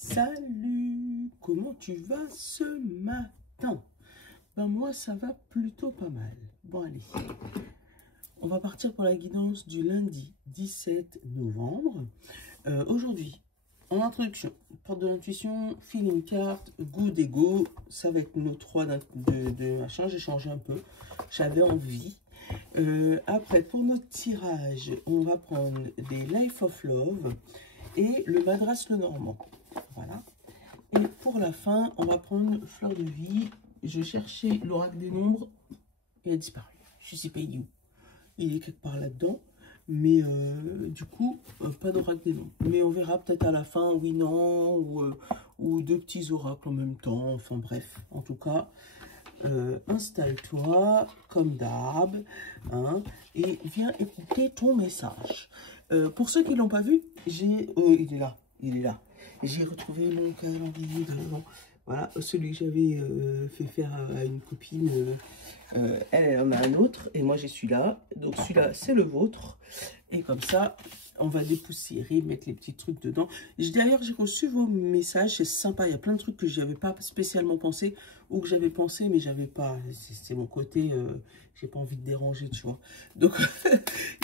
Salut, comment tu vas ce matin? Ben moi ça va plutôt pas mal. Bon allez, on va partir pour la guidance du lundi 17 novembre. Aujourd'hui, en introduction, porte de l'intuition, feeling card, good ego, ça va être nos trois de machin, j'ai changé un peu, j'avais envie. Après, pour notre tirage, on va prendre des Life of Love et le Madras le Normand. Voilà. Et pour la fin, on va prendre Fleur de Vie. Je cherchais l'oracle des nombres. Il a disparu. Je ne sais pas où. Il est quelque part là-dedans. Mais du coup, pas d'oracle des nombres. Mais on verra peut-être à la fin, oui, non, ou deux petits oracles en même temps. Enfin bref, en tout cas, installe-toi comme d'hab, hein, et viens écouter ton message. Pour ceux qui ne l'ont pas vu, il est là, il est là. J'ai retrouvé mon calendrier de l'an. Voilà, celui que j'avais fait faire à une copine. Elle en a un autre et moi j'ai celui-là. Donc celui-là, c'est le vôtre. Et comme ça, on va dépoussiérer, mettre les petits trucs dedans. D'ailleurs, j'ai reçu vos messages, c'est sympa. Il y a plein de trucs que je n'avais pas spécialement pensé ou que j'avais pensé, mais j'avais pas. C'est mon côté, j'ai pas envie de déranger, tu vois. Donc,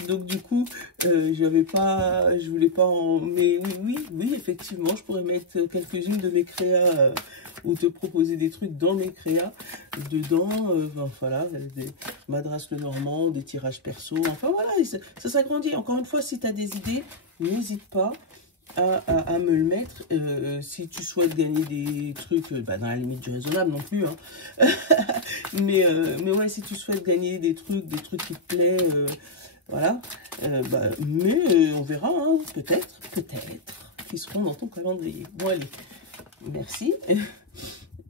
donc du coup, je voulais pas en... Mais oui, effectivement, je pourrais mettre quelques-unes de mes créas ou te proposer des trucs dans mes créas dedans. Ben, voilà, des Madras le Normand, des tirages perso. Enfin voilà, ça s'agrandit. Encore une fois, si tu as des idées, n'hésite pas à me le mettre. Si tu souhaites gagner des trucs, bah, dans la limite du raisonnable non plus, hein. mais ouais, si tu souhaites gagner des trucs qui te plaisent, voilà. Mais on verra, hein, peut-être qu'ils seront dans ton calendrier. Bon allez, merci.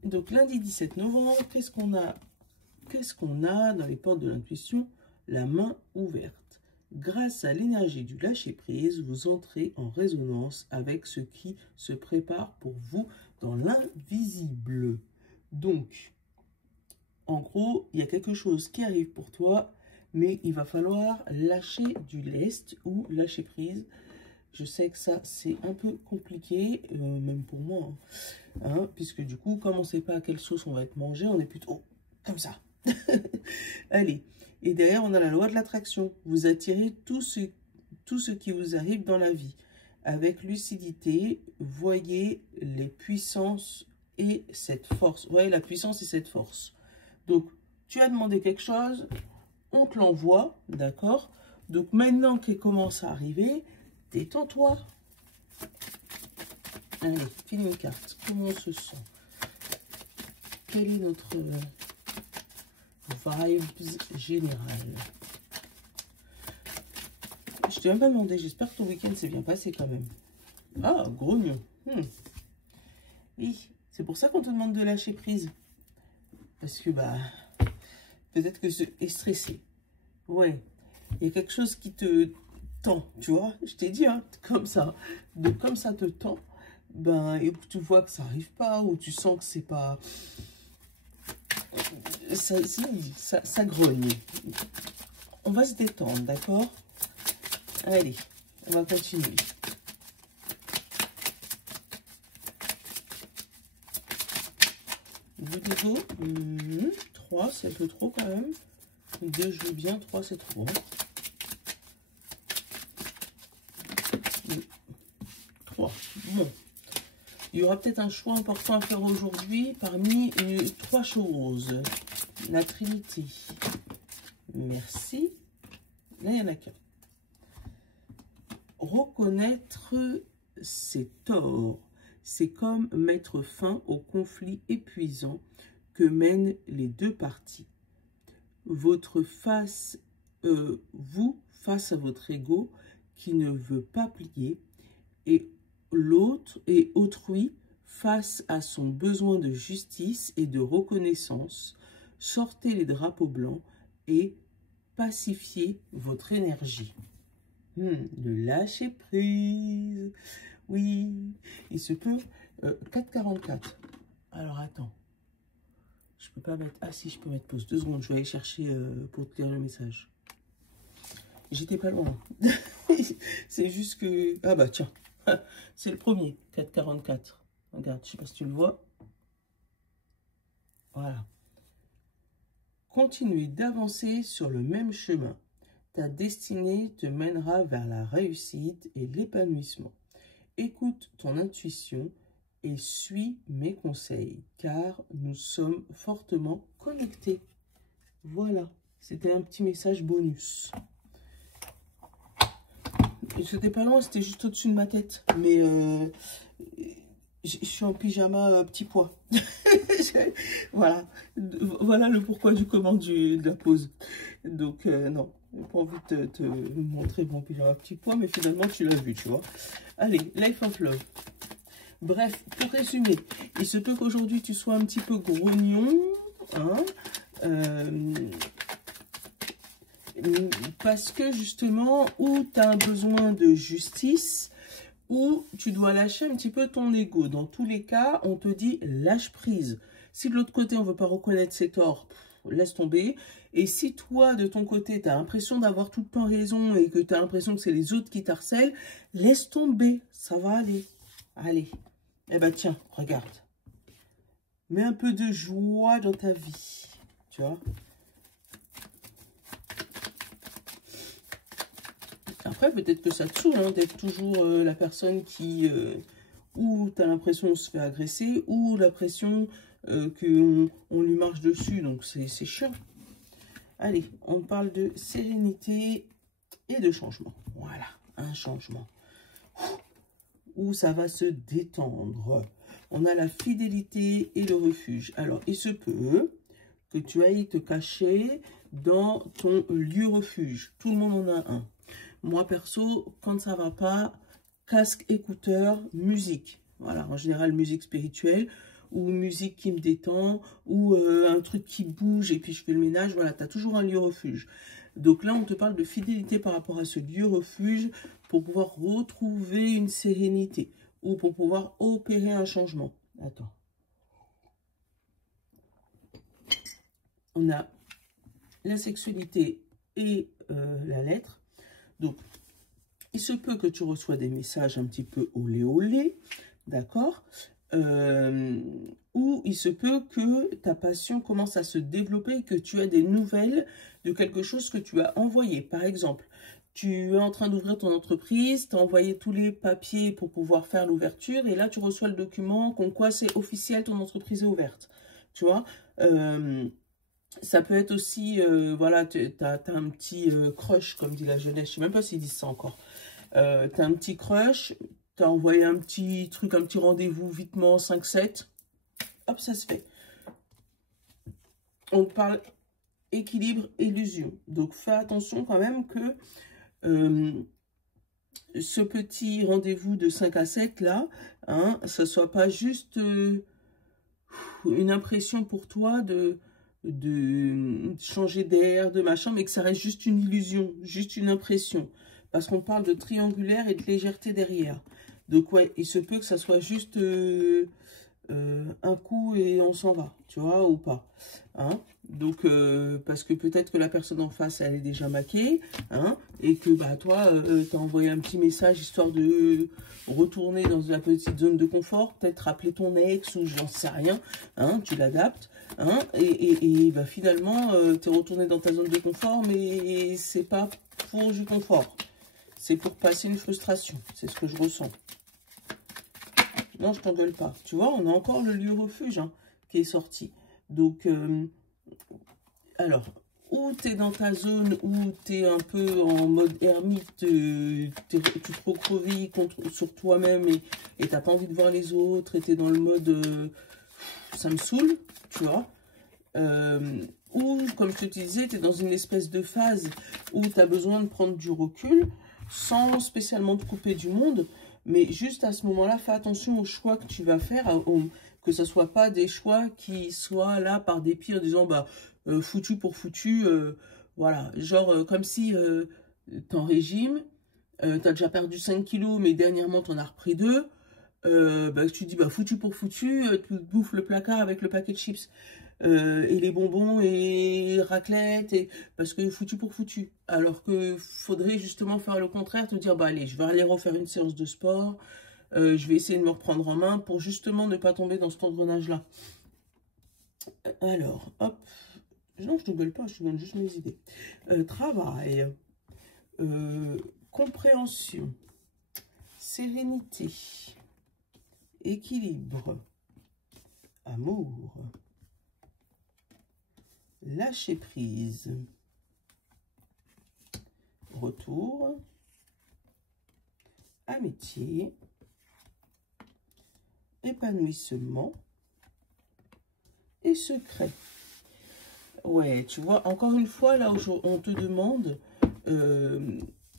Donc lundi 17 novembre, qu'est-ce qu'on a dans les portes de l'intuition? La main ouverte. Grâce à l'énergie du lâcher-prise, vous entrez en résonance avec ce qui se prépare pour vous dans l'invisible. Donc, en gros, il y a quelque chose qui arrive pour toi, mais il va falloir lâcher du lest ou lâcher-prise. Je sais que ça, c'est un peu compliqué, même pour moi, hein, puisque du coup, comme on ne sait pas à quelle sauce on va être mangé, on est plutôt comme ça. Allez, et derrière, on a la loi de l'attraction. Vous attirez tout ce qui vous arrive dans la vie. Avec lucidité, voyez les puissances et cette force. Voyez la puissance et cette force. Donc, tu as demandé quelque chose, on te l'envoie, d'accord? Donc, maintenant qu'il commence à arriver, détends-toi. Allez, feeling card. Comment on se sent? Quelle est notre vibes générales? Je t'ai même pas demandé. J'espère que ton week-end s'est bien passé quand même. Ah, grognon. Oui, c'est pour ça qu'on te demande de lâcher prise. Parce que, bah, peut-être que tu es stressé. Ouais, il y a quelque chose qui te tend, tu vois. Je t'ai dit, hein, comme ça. Donc, comme ça te tend, ben, et tu vois que ça n'arrive pas, ou tu sens que c'est pas... Ça grogne. On va se détendre, d'accord? Allez, on va continuer. Vidéo, 3, c'est un peu trop quand même. 2, je veux bien, 3, c'est trop. 3, bon. Il y aura peut-être un choix important à faire aujourd'hui parmi 3 choses. La Trinité. Merci. Là, il n'y en a qu'un. Reconnaître ses torts. C'est comme mettre fin au conflit épuisant que mènent les deux parties. Vous face à votre ego qui ne veut pas plier et l'autre et autrui face à son besoin de justice et de reconnaissance. Sortez les drapeaux blancs et pacifiez votre énergie. Le lâcher prise. Oui, il se peut. 4,44. Alors attends. Je peux pas mettre... Ah si, je peux mettre pause. 2 secondes, je vais aller chercher pour te lire le message. J'étais pas loin. C'est juste que... Ah bah tiens, c'est le premier, 4,44. Regarde, je sais pas si tu le vois. Voilà. Continuez d'avancer sur le même chemin. Ta destinée te mènera vers la réussite et l'épanouissement. Écoute ton intuition et suis mes conseils, car nous sommes fortement connectés. Voilà, c'était un petit message bonus. C'était pas loin, c'était juste au-dessus de ma tête. Mais je suis en pyjama petit pois. Voilà. Voilà le pourquoi du comment de la pause. Donc, non, j'ai pas envie de te montrer mon pyjama petit pois, mais finalement, tu l'as vu, tu vois. Allez, Life of Love. Bref, pour résumer, il se peut qu'aujourd'hui, tu sois un petit peu grognon, hein, parce que justement, ou tu as un besoin de justice, ou tu dois lâcher un petit peu ton ego. Dans tous les cas, on te dit lâche prise. Si de l'autre côté, on ne veut pas reconnaître ses torts, laisse tomber. Et si toi, de ton côté, tu as l'impression d'avoir tout le temps raison et que tu as l'impression que c'est les autres qui t'harcèlent, laisse tomber, ça va aller. Allez. Eh ben tiens, regarde. Mets un peu de joie dans ta vie. Tu vois. Après, peut-être que ça te saoule hein, d'être toujours la personne qui... ou tu as l'impression qu'on se fait agresser, ou l'impression qu'on lui marche dessus. Donc, c'est chiant. Allez, on parle de sérénité et de changement. Voilà, un changement. Où ça va se détendre. On a la fidélité et le refuge. Alors, il se peut que tu ailles te cacher dans ton lieu refuge. Tout le monde en a un. Moi, perso, quand ça va pas, casque, écouteur, musique. Voilà, en général, musique spirituelle ou musique qui me détend ou un truc qui bouge et puis je fais le ménage. Voilà, tu as toujours un lieu refuge. Donc là, on te parle de fidélité par rapport à ce lieu refuge pour pouvoir retrouver une sérénité ou pour pouvoir opérer un changement. Attends. On a la sexualité et la lettre. Donc, il se peut que tu reçois des messages un petit peu olé, d'accord, ou il se peut que ta passion commence à se développer et que tu as des nouvelles de quelque chose que tu as envoyé. Par exemple, tu es en train d'ouvrir ton entreprise, tu as envoyé tous les papiers pour pouvoir faire l'ouverture et là, tu reçois le document comme quoi c'est officiel, ton entreprise est ouverte. Tu vois ça peut être aussi, voilà, tu as un petit crush, comme dit la jeunesse. Je ne sais même pas s'ils disent ça encore. Tu as un petit crush, tu as envoyé un petit truc, un petit rendez-vous, vitement, 5-7. Hop, ça se fait. On parle équilibre, illusion. Donc, fais attention quand même que ce petit rendez-vous de 5 à 7, là, hein, ce ne soit pas juste une impression pour toi de changer d'air, de machin, mais que ça reste juste une illusion, juste une impression. Parce qu'on parle de triangulaire et de légèreté derrière. Donc ouais, il se peut que ça soit juste un coup et on s'en va, tu vois, ou pas. Hein? Donc, parce que peut-être que la personne en face, elle est déjà maquée, hein, et que bah, toi, tu as envoyé un petit message histoire de retourner dans la petite zone de confort, peut-être rappeler ton ex ou j'en sais rien, hein, tu l'adaptes, hein, et bah, finalement, tu es retourné dans ta zone de confort, mais c'est pas pour du confort, c'est pour passer une frustration, c'est ce que je ressens. Non, je t'engueule pas. Tu vois, on a encore le lieu refuge hein, qui est sorti. Donc, alors, ou tu es dans ta zone où tu es un peu en mode ermite, tu te recroquevilles sur toi-même et tu n'as pas envie de voir les autres, et tu es dans le mode ça me saoule, tu vois. Ou, comme je te disais, tu es dans une espèce de phase où tu as besoin de prendre du recul sans spécialement te couper du monde. Mais juste à ce moment-là, fais attention aux choix que tu vas faire, que ce ne soit pas des choix qui soient là par dépit en disant bah, foutu pour foutu. Voilà, genre comme si tu es en régime, tu as déjà perdu 5 kilos, mais dernièrement tu en as repris 2. Bah, tu dis bah, foutu pour foutu, tu bouffes le placard avec le paquet de chips. Et les bonbons et raclette, parce que foutu pour foutu. Alors que faudrait justement faire le contraire, te dire, bah allez, je vais aller refaire une séance de sport, je vais essayer de me reprendre en main pour justement ne pas tomber dans cet engrenage-là. Alors, hop. Non, je ne double pas, je te donne juste mes idées. Travail. Compréhension. Sérénité. Équilibre. Amour. Lâcher prise. Retour. Amitié. Épanouissement. Et secret. Ouais, tu vois, encore une fois, là, on te demande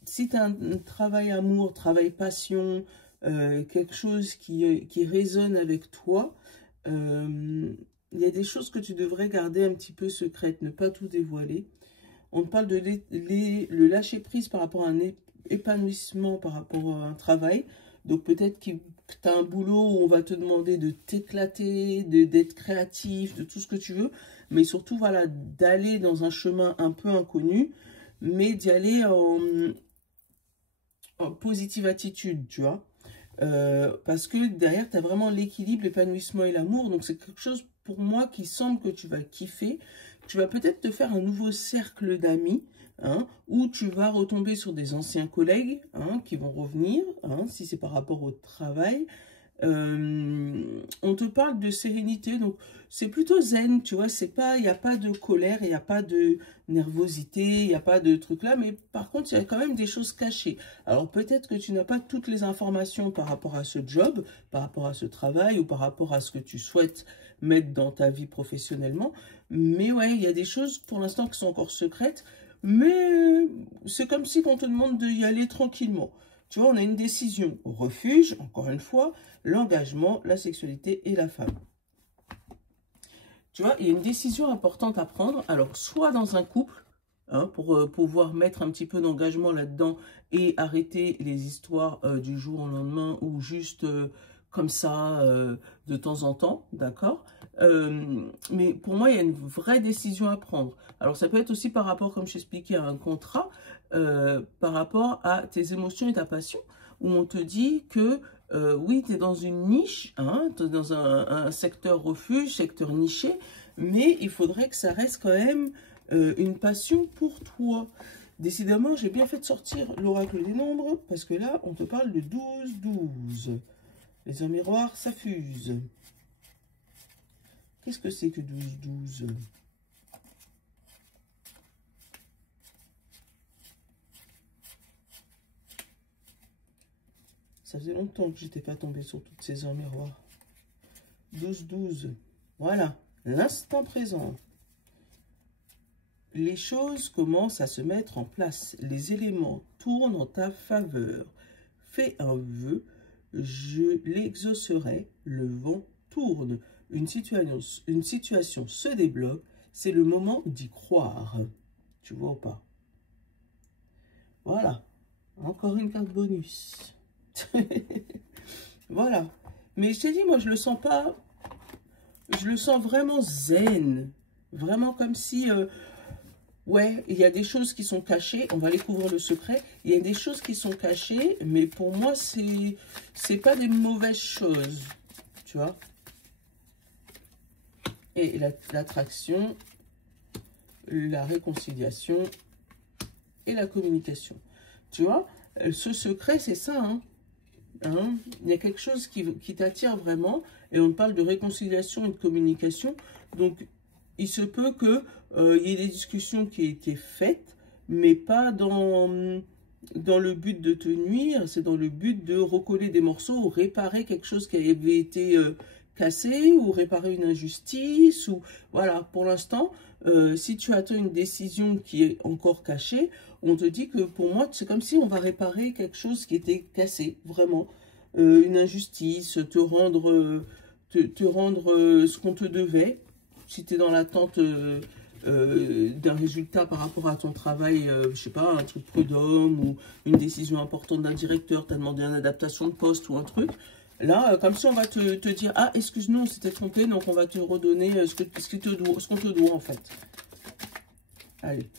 si tu as un travail amour, travail passion, quelque chose qui résonne avec toi, il y a des choses que tu devrais garder un petit peu secrètes, ne pas tout dévoiler. On te parle de le lâcher prise par rapport à un épanouissement, par rapport à un travail. Donc peut-être que tu as un boulot où on va te demander de t'éclater, d'être créatif, de tout ce que tu veux. Mais surtout, voilà, d'aller dans un chemin un peu inconnu, mais d'y aller en positive attitude, tu vois. Parce que derrière, tu as vraiment l'équilibre, l'épanouissement et l'amour. Donc c'est quelque chose pour moi qui semble que tu vas kiffer. Tu vas peut-être te faire un nouveau cercle d'amis, hein, où tu vas retomber sur des anciens collègues, hein, qui vont revenir, hein, si c'est par rapport au travail. On te parle de sérénité, donc c'est plutôt zen, tu vois, c'est pas, il n'y a pas de colère, il n'y a pas de nervosité, il n'y a pas de truc là, mais par contre, il y a quand même des choses cachées. Alors peut-être que tu n'as pas toutes les informations par rapport à ce job, par rapport à ce travail, ou par rapport à ce que tu souhaites mettre dans ta vie professionnellement, mais ouais, il y a des choses pour l'instant qui sont encore secrètes, mais c'est comme si on te demande d'y aller tranquillement. Tu vois, on a une décision. Refuge, encore une fois, l'engagement, la sexualité et la femme. Tu vois, il y a une décision importante à prendre. Alors, soit dans un couple, hein, pour pouvoir mettre un petit peu d'engagement là-dedans et arrêter les histoires du jour au lendemain ou juste comme ça de temps en temps, d'accord? Mais pour moi, il y a une vraie décision à prendre. Alors, ça peut être aussi par rapport, comme je t'expliquais, à un contrat, par rapport à tes émotions et ta passion, où on te dit que oui, tu es dans une niche, hein, tu es dans un secteur refuge, secteur niché, mais il faudrait que ça reste quand même une passion pour toi. Décidément, j'ai bien fait de sortir l'oracle des nombres, parce que là, on te parle de 12-12. Les hommes miroirs, ça fuse. Qu'est-ce que c'est que 12-12? Ça faisait longtemps que j'étais pas tombée sur toutes ces heures miroirs. 12-12. Voilà, l'instant présent. Les choses commencent à se mettre en place. Les éléments tournent en ta faveur. Fais un vœu, je l'exaucerai. Le vent tourne. Une situation se débloque. C'est le moment d'y croire. Tu vois ou pas? Voilà. Encore une carte bonus. Voilà. Mais je t'ai dit, moi, je le sens pas... Je le sens vraiment zen. Vraiment comme si... ouais, il y a des choses qui sont cachées. On va aller couvrir le secret. Il y a des choses qui sont cachées. Mais pour moi, c'est pas des mauvaises choses. Tu vois? Et l'attraction, la réconciliation et la communication. Tu vois? Ce secret, c'est ça, hein? Hein, il y a quelque chose qui t'attire vraiment et on parle de réconciliation et de communication. Donc, il se peut qu'il y ait des discussions qui aient été faites, mais pas dans le but de te nuire, c'est dans le but de recoller des morceaux ou réparer quelque chose qui avait été cassé ou réparer une injustice. Ou voilà, pour l'instant, si tu attends une décision qui est encore cachée, on te dit que pour moi, c'est comme si on va réparer quelque chose qui était cassé, vraiment. Une injustice, te rendre ce qu'on te devait. Si tu es dans l'attente d'un résultat par rapport à ton travail, je sais pas, un truc prud'homme ou une décision importante d'un directeur, tu as demandé une adaptation de poste ou un truc. Là, comme si on va te dire, ah, excuse-nous, on s'était trompé, donc on va te redonner ce qu'on te doit en fait. Allez.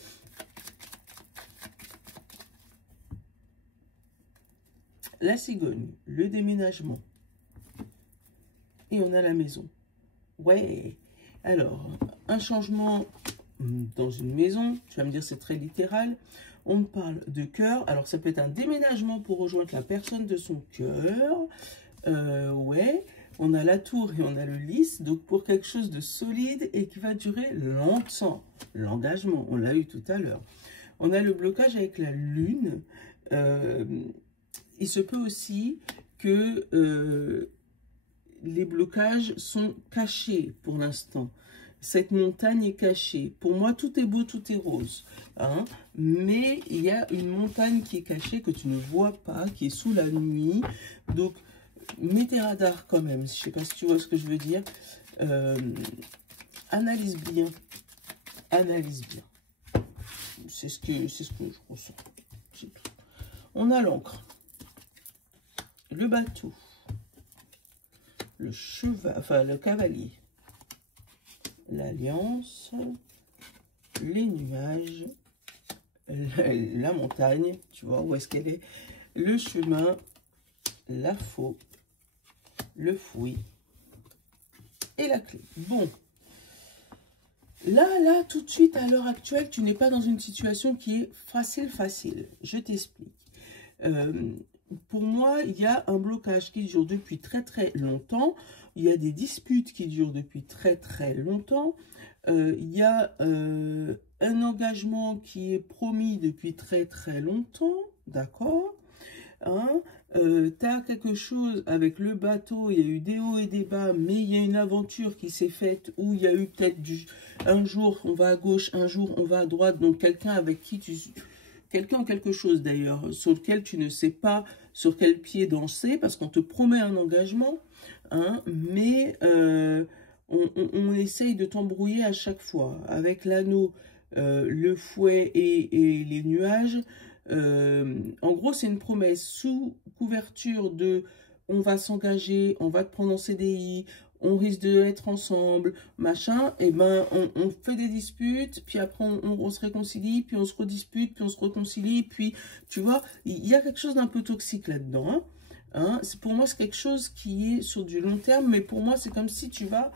la cigogne, le déménagement. Et on a la maison. Ouais. Alors, un changement dans une maison. Tu vas me dire, c'est très littéral. On parle de cœur. Alors, ça peut être un déménagement pour rejoindre la personne de son cœur. Ouais. On a la tour et on a le lys. Donc, pour quelque chose de solide et qui va durer longtemps. L'engagement, on l'a eu tout à l'heure. On a le blocage avec la lune. Il se peut aussi que les blocages sont cachés pour l'instant. Cette montagne est cachée. Pour moi, tout est beau, tout est rose. Hein? Mais il y a une montagne qui est cachée, que tu ne vois pas, qui est sous la nuit. Donc, mets tes radars quand même. Je ne sais pas si tu vois ce que je veux dire. Analyse bien. Analyse bien. C'est ce que je ressens. On a l'encre. Le bateau. Le cheval, enfin le cavalier. L'alliance. Les nuages. La montagne. Tu vois où est-ce qu'elle est? Le chemin. La faux. Le fouet. Et la clé. Bon. Là, tout de suite, à l'heure actuelle, tu n'es pas dans une situation qui est facile. Je t'explique. Pour moi, il y a un blocage qui dure depuis très longtemps. Il y a des disputes qui durent depuis très longtemps. Il y a un engagement qui est promis depuis très longtemps. D'accord? Hein? Tu as quelque chose avec le bateau, il y a eu des hauts et des bas, mais il y a une aventure qui s'est faite où il y a eu peut-être un jour on va à gauche, un jour on va à droite, donc quelqu'un avec qui quelqu'un ou quelque chose d'ailleurs, sur lequel tu ne sais pas sur quel pied danser, parce qu'on te promet un engagement, hein, mais on essaye de t'embrouiller à chaque fois, avec l'anneau, le fouet et les nuages. En gros, c'est une promesse sous couverture de on va s'engager, on va te prendre en CDI, on risque d'être ensemble, machin. Et ben, on fait des disputes, puis après on se réconcilie, puis on se redispute, puis on se réconcilie, puis tu vois, il y a quelque chose d'un peu toxique là-dedans. Hein. Pour moi, c'est quelque chose qui est sur du long terme, mais pour moi, c'est comme si tu vas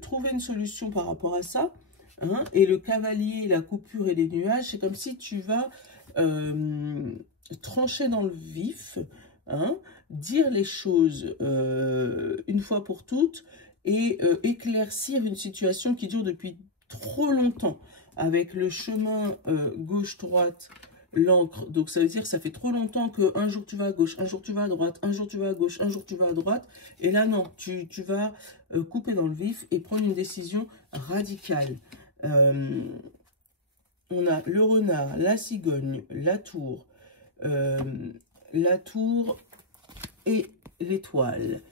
trouver une solution par rapport à ça. Hein. Et le cavalier, la coupure et les nuages, c'est comme si tu vas trancher dans le vif, hein, dire les choses une fois pour toutes et éclaircir une situation qui dure depuis trop longtemps avec le chemin gauche-droite, l'encre. Donc ça veut dire que ça fait trop longtemps qu'un jour tu vas à gauche, un jour tu vas à droite, un jour tu vas à gauche, un jour tu vas à droite. Et là non, tu vas couper dans le vif et prendre une décision radicale. On a le renard, la cigogne, la tour et l'étoile.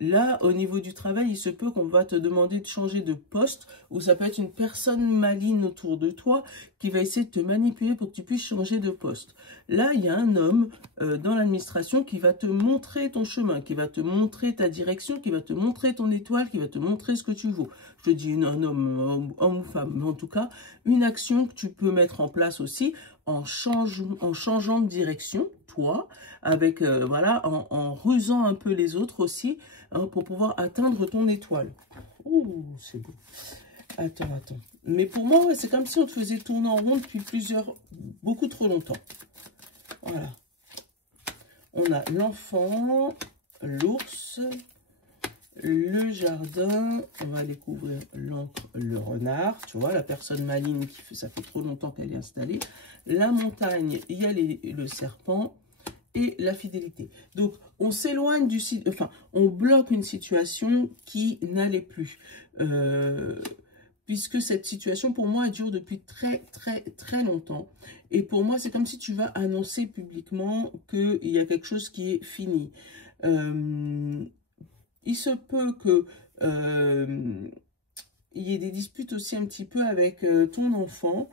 Là, au niveau du travail, il se peut qu'on va te demander de changer de poste, ou ça peut être une personne maligne autour de toi qui va essayer de te manipuler pour que tu puisses changer de poste. Là, il y a un homme dans l'administration qui va te montrer ton chemin, qui va te montrer ta direction, qui va te montrer ton étoile, qui va te montrer ce que tu vaux. Je dis un homme ou femme, mais en tout cas, une action que tu peux mettre en place aussi en changeant de direction, toi, avec, voilà, en rusant un peu les autres aussi, hein, pour pouvoir atteindre ton étoile. Ouh, c'est beau. Attends. Mais pour moi, ouais, c'est comme si on te faisait tourner en rond depuis beaucoup trop longtemps. Voilà. On a l'enfant, l'ours, le jardin, on va découvrir l'encre, le renard, tu vois, la personne maligne qui fait, ça fait trop longtemps qu'elle est installée. La montagne, il y a le serpent et la fidélité. Donc, on s'éloigne on bloque une situation qui n'allait plus. Puisque cette situation, pour moi, elle dure depuis très longtemps. Et pour moi, c'est comme si tu vas annoncer publiquement qu'il y a quelque chose qui est fini. Il se peut que il y ait des disputes aussi un petit peu avec ton enfant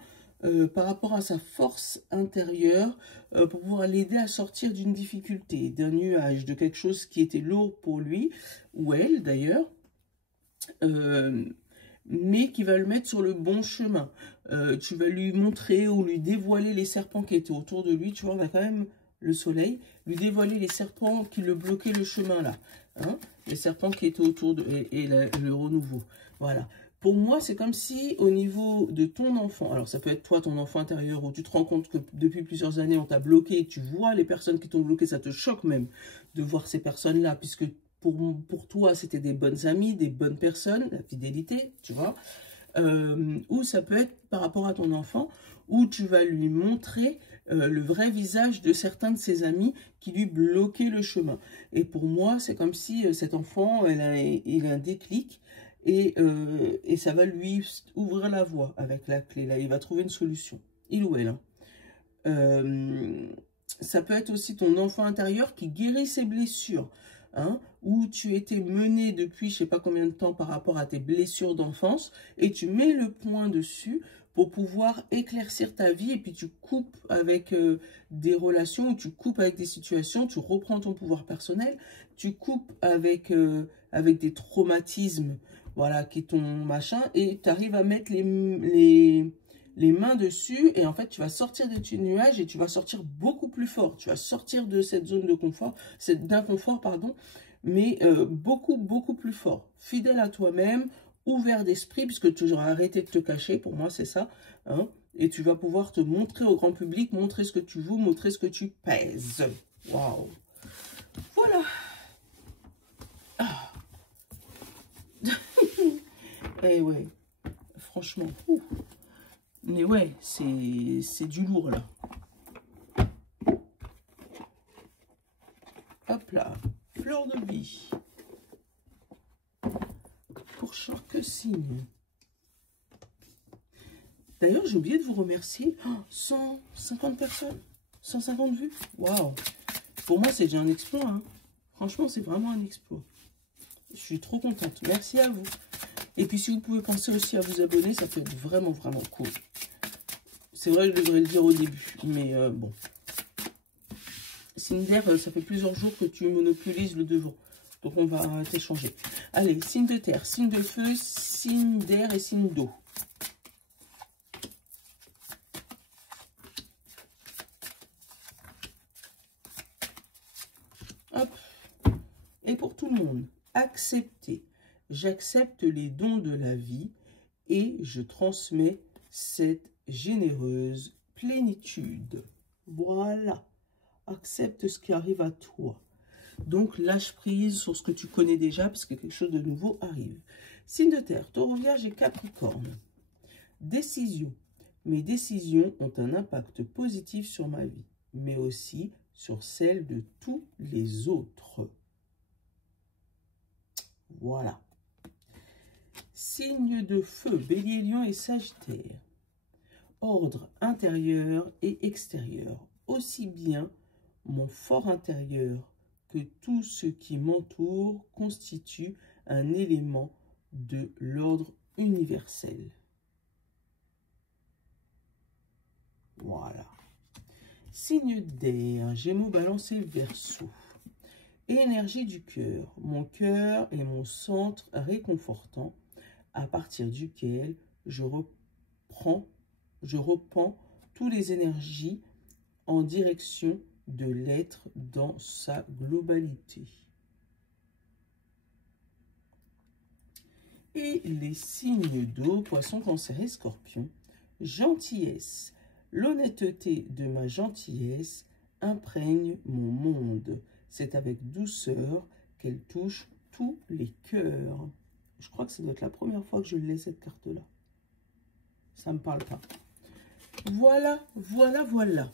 par rapport à sa force intérieure pour pouvoir l'aider à sortir d'une difficulté, d'un nuage, de quelque chose qui était lourd pour lui, ou elle d'ailleurs, mais qui va le mettre sur le bon chemin. Tu vas lui montrer ou lui dévoiler les serpents qui étaient autour de lui. Tu vois, on a quand même le soleil. lui dévoiler les serpents qui le bloquaient le chemin là. Hein, les serpents qui étaient autour de... et le renouveau. Voilà. Pour moi, c'est comme si au niveau de ton enfant, alors ça peut être toi, ton enfant intérieur, où tu te rends compte que depuis plusieurs années, on t'a bloqué, et tu vois les personnes qui t'ont bloqué, ça te choque même de voir ces personnes-là, puisque pour toi, c'était des bonnes amies, des bonnes personnes, la fidélité, tu vois. Ou ça peut être par rapport à ton enfant, où tu vas lui montrer le vrai visage de certains de ses amis qui lui bloquaient le chemin. Et pour moi, c'est comme si cet enfant, il a un déclic, et ça va lui ouvrir la voie avec la clé. Là, il va trouver une solution. Il ou elle. Hein. Ça peut être aussi ton enfant intérieur qui guérit ses blessures. Hein, où tu étais mené depuis je ne sais pas combien de temps par rapport à tes blessures d'enfance. Et tu mets le point dessus pour pouvoir éclaircir ta vie. Et puis tu coupes avec des relations, ou tu coupes avec des situations. Tu reprends ton pouvoir personnel. Tu coupes avec des traumatismes. Voilà, qui t'ont machin, et tu arrives à mettre les mains dessus, et en fait, tu vas sortir de tes nuages, et tu vas sortir beaucoup plus fort. Tu vas sortir de cette zone de confort, d'inconfort, pardon, mais beaucoup, beaucoup plus fort. Fidèle à toi-même, ouvert d'esprit, puisque tu auras arrêté de te cacher, pour moi, c'est ça, hein, et tu vas pouvoir te montrer au grand public, montrer ce que tu vaux, montrer ce que tu pèses. Waouh! Voilà! Eh ouais, franchement. Ouh. Mais ouais, c'est du lourd là. Hop là, fleur de vie. Pour chaque signe. D'ailleurs, j'ai oublié de vous remercier. Oh, 150 personnes, 150 vues. Waouh. Pour moi, c'est déjà un exploit. Hein. Franchement, c'est vraiment un exploit. Je suis trop contente. Merci à vous. Et puis, si vous pouvez penser aussi à vous abonner, ça peut être vraiment, vraiment cool. C'est vrai, je devrais le dire au début, mais bon. Signe d'air, ça fait plusieurs jours que tu monopolises le devant. Donc, on va t'échanger. Allez, signe de terre, signe de feu, signe d'air et signe d'eau. Hop. Et pour tout le monde, accepter. J'accepte les dons de la vie et je transmets cette généreuse plénitude. Voilà. Accepte ce qui arrive à toi. Donc, lâche prise sur ce que tu connais déjà, parce que quelque chose de nouveau arrive. Signe de terre, Taureau, Vierge et Capricorne. Décision. Mes décisions ont un impact positif sur ma vie, mais aussi sur celle de tous les autres. Voilà. Signe de feu, Bélier, Lion et Sagittaire. Ordre intérieur et extérieur. Aussi bien mon fort intérieur que tout ce qui m'entoure constitue un élément de l'ordre universel. Voilà. Signe d'air, Gémeaux, Balance et Verseau. Énergie du cœur. Mon cœur est mon centre réconfortant à partir duquel je repends toutes les énergies en direction de l'être dans sa globalité. Et les signes d'eau, Poisson, Cancer et Scorpion. Gentillesse. L'honnêteté de ma gentillesse imprègne mon monde. C'est avec douceur qu'elle touche tous les cœurs. Je crois que ça doit être la première fois que je l'ai, cette carte-là. Ça ne me parle pas. Voilà, voilà, voilà.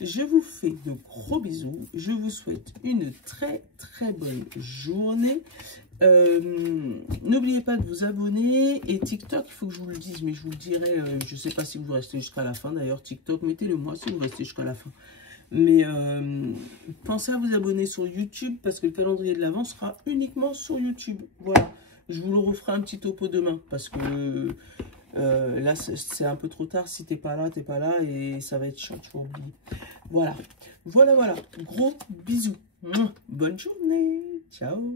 Je vous fais de gros bisous. Je vous souhaite une très, très bonne journée. N'oubliez pas de vous abonner. Et TikTok, il faut que je vous le dise, mais je vous le dirai. Je ne sais pas si vous restez jusqu'à la fin. D'ailleurs, TikTok, mettez-le moi si vous restez jusqu'à la fin. Mais pensez à vous abonner sur YouTube parce que le calendrier de l'Avent sera uniquement sur YouTube. Voilà. Je vous le referai un petit topo demain parce que là, c'est un peu trop tard. Si t'es pas là et ça va être chiant, tu vas oublier. Voilà. Voilà, voilà. Gros bisous. Bonne journée. Ciao.